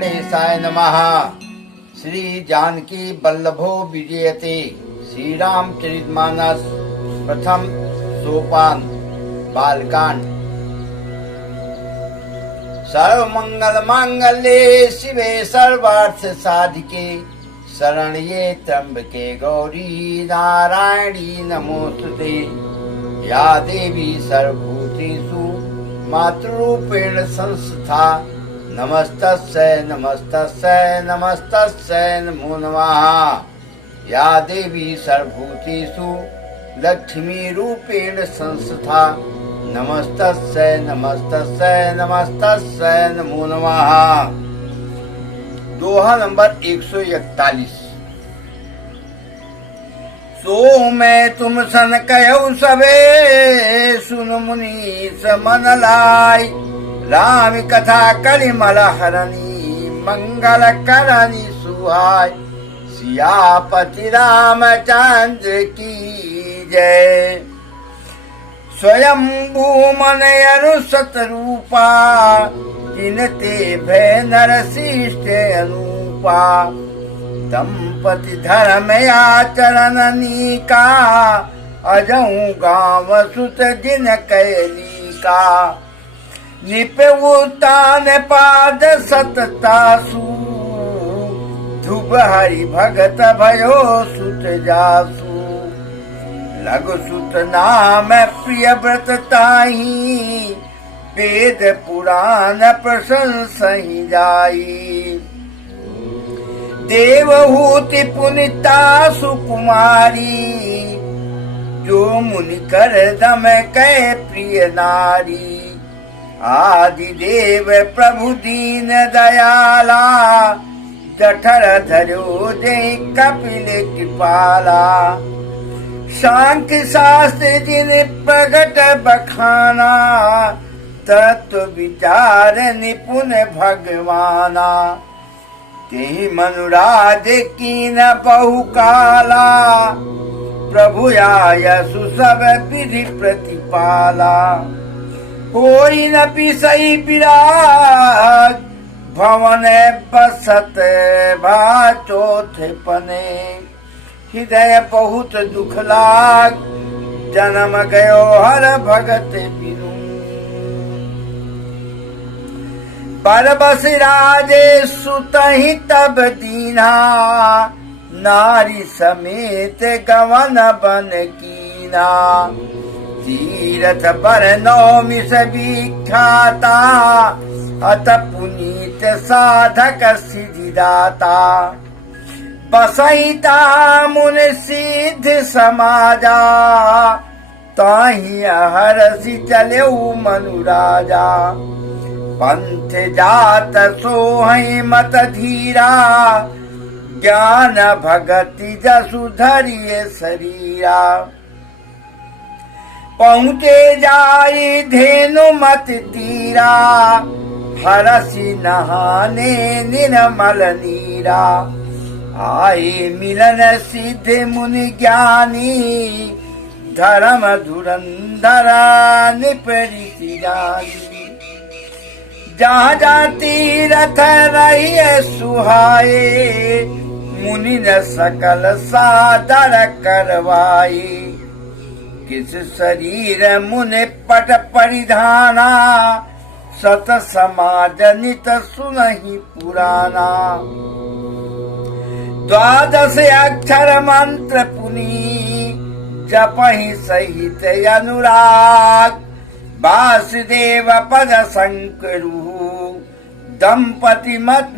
गणेशाय नमः। श्री जानकी वल्लभो विजयते। श्री रामचरितमानस प्रथम सोपान बालकांड। सर्वमंगल मांगल्ये शिवे सर्वार्थ साधिके शरण्ये त्र्यंबके गौरी नारायणी नमोस्तुते। या देवी सर्वभूतेषु मातृरूपेण संस्थिता नमस्तस्यै नमस्तस्यै नमस्तस्यै नमो नमः। या देवी सर्वभूतेषु लक्ष्मी रूपेण संस्थिता नमस्तस्यै नमस्तस्यै नमस्तस्यै नमो नमः। दोहा नंबर 141। सो मैं तुम सन कहो सबे सुन मुनीस मन लाई। राम कथा कलिमल हरणी मंगल करणी सुहाय। सियापति रामचंद्र की जय। स्वयं भूमन अरुसत रूपा जिनते भय नरशिष्ट अनुपा। दंपति धर्म आचरण नीका अजऊ गाँव सुत जिन कैलिका। निपुतान पाद सततासु धुब हरि भगत भयो सुत जासु। लघु सुत नाम प्रिय व्रत ताही वेद पुराण प्रशंसहि जाई। देवहूति पुनिता सुकुमारी जो मुनि कर दम कै प्रिय नारी। आदि देव प्रभु दीन दयाला जठर धरो जय कपिल कृपाला। सांख्य शास्त्र जिन प्रगट बखाना तत्व विचार निपुण भगवाना। तेहि मनुराज कीन बहु काला प्रभु आयसु सब विधि प्रतिपाला। कोई न पिसई विराज भवन बसत भा चौथे पने। हृदय बहुत दुख लाग जन्म गयो हर भगत बिनु। परबस राजे सुतहि तब दीना नारी समेत गवन बन कीना। तीरथ बर नौमि से विख्याता अत पुनीत साधक सिद्धिदाता। बसहिता मुनि सिद्ध समाजा ताहि हरसि चले मनु राजा। पंथ जात सोहि मत धीरा ज्ञान भगति जसु धरिय शरीरा। पहुँचे जाई धेनु मत तीरा हरसि नहाने निर्मल नीरा। आए मिलन सिद्ध मुनि ज्ञानी धर्म धुरंधरा निपरिति जानी। जहाँ जाती रथ रही सुहाए मुनि न सकल सादर करवाई। किस शरीर मुनि पट परिधाना सत समाज नित सुनहि पुराना। द्वादश अक्षर मंत्र पुनि जपहि सहित अनुराग। वासुदेव पद शंकरु दंपति मत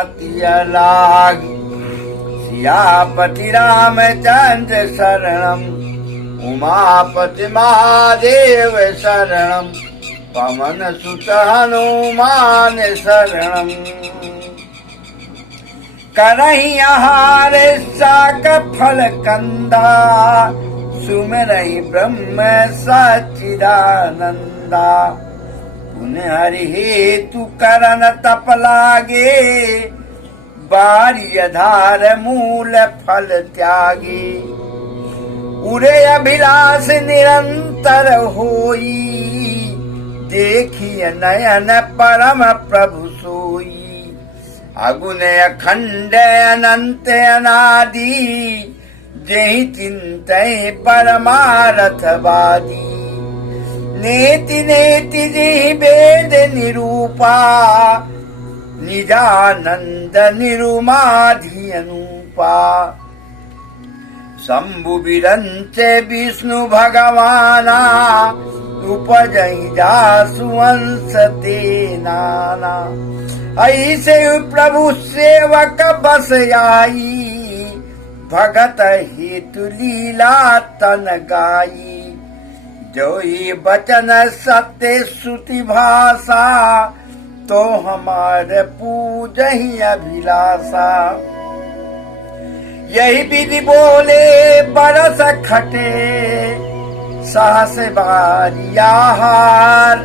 अति लाग। सियापति रामचंद्र शरणम उमापति महादेव शरणम। पवन सुत हनुमान शरणम। करहि आहार साक फल कंदा सुमिरहि ब्रह्म सच्चिदानंदा। पुण्य हरि हेतु करन तप लागे बारी आधार मूल फल त्यागे। उरे अभिलाष निरंतर होई देखिए नयन परम प्रभु सोई। अगुण अखंड अनंत अनादि जेहि चिंतय परमारथवादी। नेति नेति जेहि वेद निरूपा निजानंद निरुमाधि अनुपा। शंभु विरंच विष्णु भगवाना उपजहि जासु अंश ते नाना। ऐसे प्रभु सेवक बस आई भगत हेतु लीला तन गाई। जो ये बचन सत्य श्रुति भाषा तो हमारे पूजहि अभिलाषा। यही विधि बोले बरस खटे सहस बारी आहार।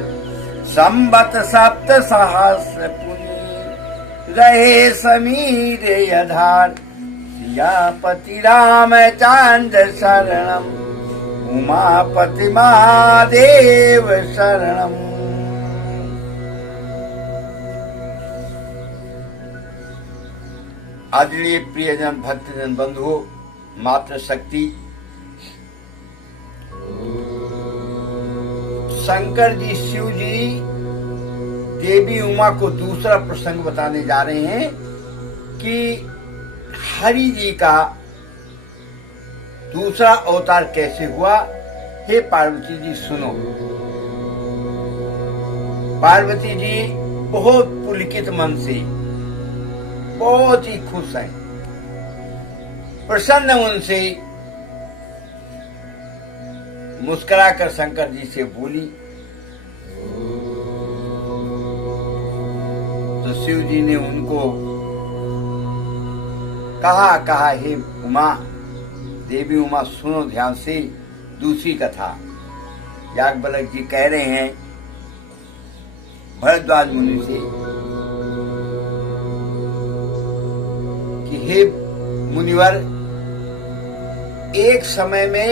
संबत सप्त सहस्र पुनि रहे समीर आधार। सियापति रामचंद्र शरणम उमापति महादेव शरणम। आदरणीय प्रियजन भक्तजन बंधुओं, मातृशक्ति शंकर जी शिव जी देवी उमा को दूसरा प्रसंग बताने जा रहे हैं कि हरि जी का दूसरा अवतार कैसे हुआ। हे पार्वती जी सुनो। पार्वती जी बहुत पुलकित मन से, बहुत ही खुश हैं, प्रसन्न उनसे मुस्कुराकर शंकर जी से बोली। तो शिव जी ने उनको कहा हे उमा, देवी उमा सुनो ध्यान से दूसरी कथा। याज्ञवल्क्य जी कह रहे हैं भरद्वाज मुनि से कि हे मुनिवर, एक समय में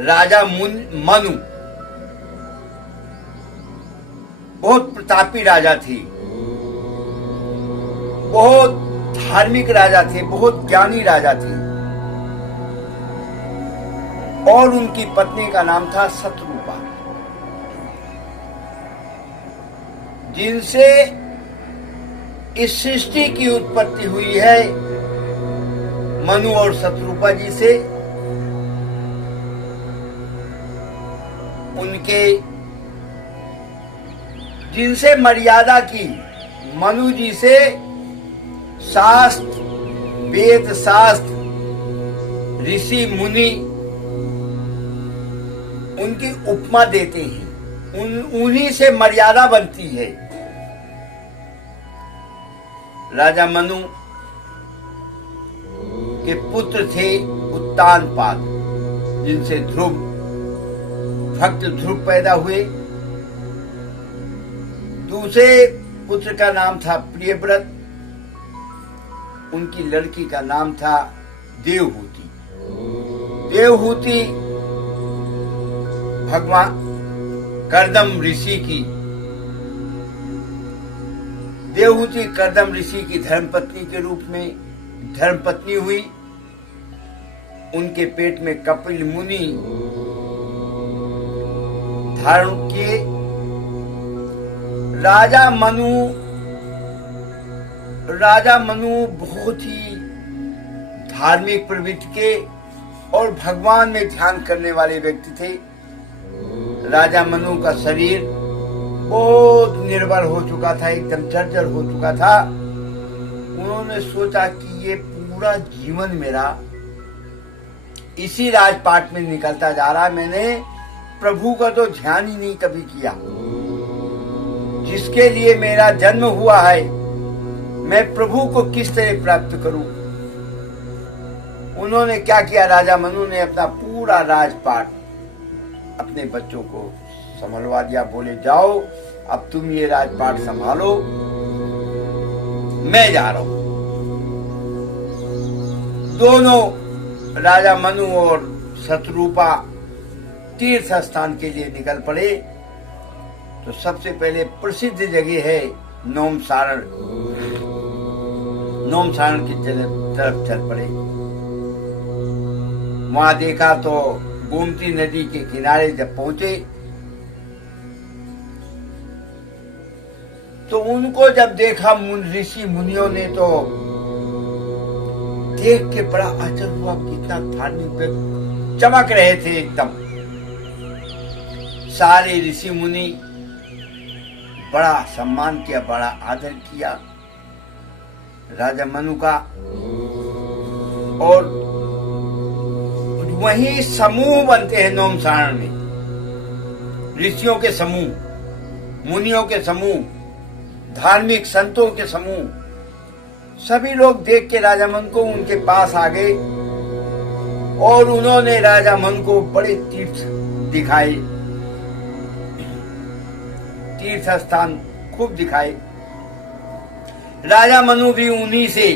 राजा मनु बहुत प्रतापी राजा थे, बहुत धार्मिक राजा थे, बहुत ज्ञानी राजा थे। और उनकी पत्नी का नाम था शत्रुपा, जिनसे इस सृष्टि की उत्पत्ति हुई है। मनु और शत्रुपा जी से उनके जिनसे मर्यादा की, मनु जी से शास्त्र, वेद शास्त्र, ऋषि मुनि उनकी उपमा देते हैं, उन्हीं से मर्यादा बनती है। राजा मनु के पुत्र थे उत्तानपाद, जिनसे ध्रुव, भक्त ध्रुव पैदा हुए। दूसरे पुत्र का नाम था प्रियव्रत, उनकी लड़की का नाम था देवहूति। देवहूति भगवान कर्दम ऋषि की, देवहूति कर्दम ऋषि की धर्मपत्नी के रूप में धर्मपत्नी हुई। उनके पेट में कपिल मुनि धारण किए। राजा मनु बहुत ही धार्मिक प्रवृत्ति के और भगवान में ध्यान करने वाले व्यक्ति थे। राजा मनु का शरीर बहुत निर्बल हो चुका था, एकदम जर्जर हो चुका था। उन्होंने सोचा कि ये पूरा जीवन मेरा इसी राजपाट में निकलता जा रहा है, मैंने प्रभु का तो ध्यान ही नहीं कभी किया। जिसके लिए मेरा जन्म हुआ है, मैं प्रभु को किस तरह प्राप्त करूं। उन्होंने क्या किया, राजा मनु ने अपना पूरा राजपाट अपने बच्चों को संभलवा दिया। बोले जाओ अब तुम ये राजपाट संभालो, मैं जा रहा हूं। दोनों राजा मनु और शत्रुपा तीर्थ स्थान के लिए निकल पड़े। तो सबसे पहले प्रसिद्ध जगह है नोम सारण की तरफ चल पड़े। वहां देखा तो गोमती नदी के किनारे जब पहुंचे तो उनको जब देखा ऋषि मुनियों ने तो देख के बड़ा आश्चर्य हुआ, कितना धार्मिक चमक रहे थे एकदम। सारे ऋषि मुनि बड़ा सम्मान किया, बड़ा आदर किया राजा मनु का। और वही समूह बनते हैं नोम सारण में, ऋषियों के समूह, मुनियों के समूह, धार्मिक संतों के समूह। सभी लोग देख के राजा मन को उनके पास आ गए और उन्होंने राजा मन को बड़े तीर्थ दिखाए, तीर्थ स्थान खूब दिखाए। राजा मनु भी उन्हीं से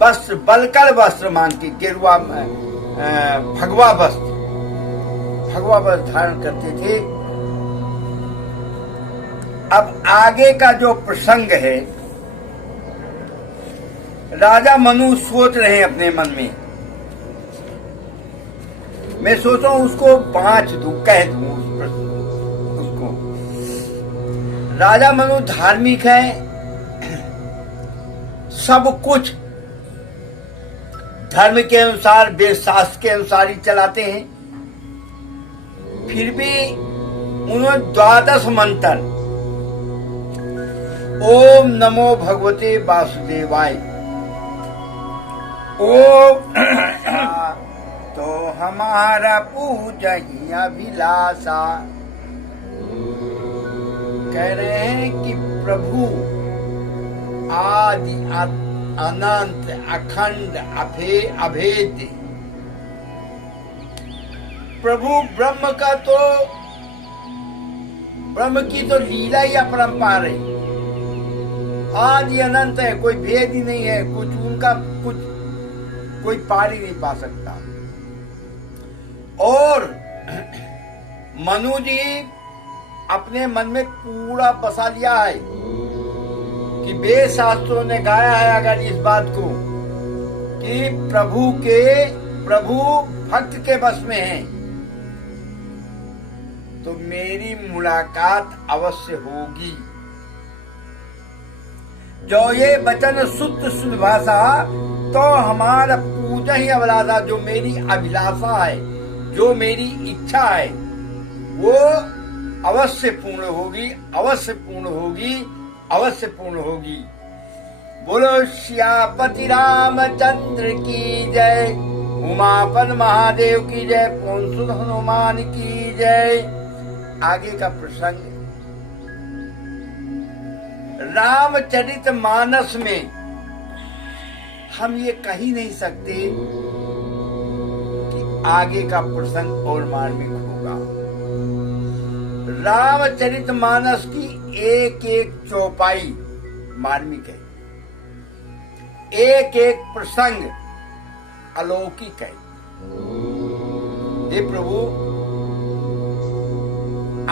वस्त्र, बलकर वस्त्र मांग के गेरुआ भगवा वस्त्र धारण करते थे। अब आगे का जो प्रसंग है, राजा मनु सोच रहे हैं अपने मन में, मैं सोच रहा हूं उसको बांच दूं, कह दूं उसको। राजा मनु धार्मिक है, सब कुछ धर्म के अनुसार, वेद शास्त्र के अनुसार ही चलाते हैं। फिर भी उन्होंने 12 मंत्र, ओम नमो भगवते वासुदेवाय, ओम तो हमारा पूजही अभिलाषा, कह रहे हैं कि प्रभु आदि अनंत अखंड अभेद, प्रभु ब्रह्म का तो, ब्रह्म की तो लीला ही अपरंपार है, आदि अनंत है, कोई भेद ही नहीं है, कुछ उनका कुछ कोई पार ही नहीं पा सकता। और मनु जी अपने मन में पूरा बसा लिया है कि वेद शास्त्रों ने गाया है अगर इस बात को कि प्रभु भक्त के बस में है, तो मेरी मुलाकात अवश्य होगी। जो ये वचन शुद्ध भाषा, तो हमारा पूजा ही अभिलाषा, जो मेरी अभिलाषा है, जो मेरी इच्छा है, वो अवश्य पूर्ण होगी, अवश्य पूर्ण होगी, अवश्य पूर्ण होगी। बोलो श्यापति रामचंद्र की जय, उमापन महादेव की जय, पवन सुत हनुमान की जय। आगे का प्रसंग रामचरित मानस में हम ये कह ही नहीं सकते कि आगे का प्रसंग और मार्मिक होगा। रामचरित मानस की एक एक चौपाई मार्मिक है, एक एक प्रसंग अलौकिक है। हे प्रभु,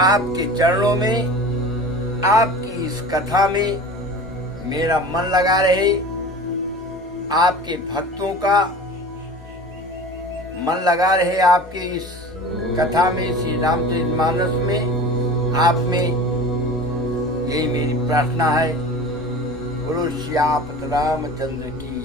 आपके चरणों में, आपकी इस कथा में मेरा मन लगा रहे, आपके भक्तों का मन लगा रहे आपके इस कथा में, श्री रामचरितमानस में, आप में, यही मेरी प्रार्थना है। बोलो श्यापत रामचंद्र की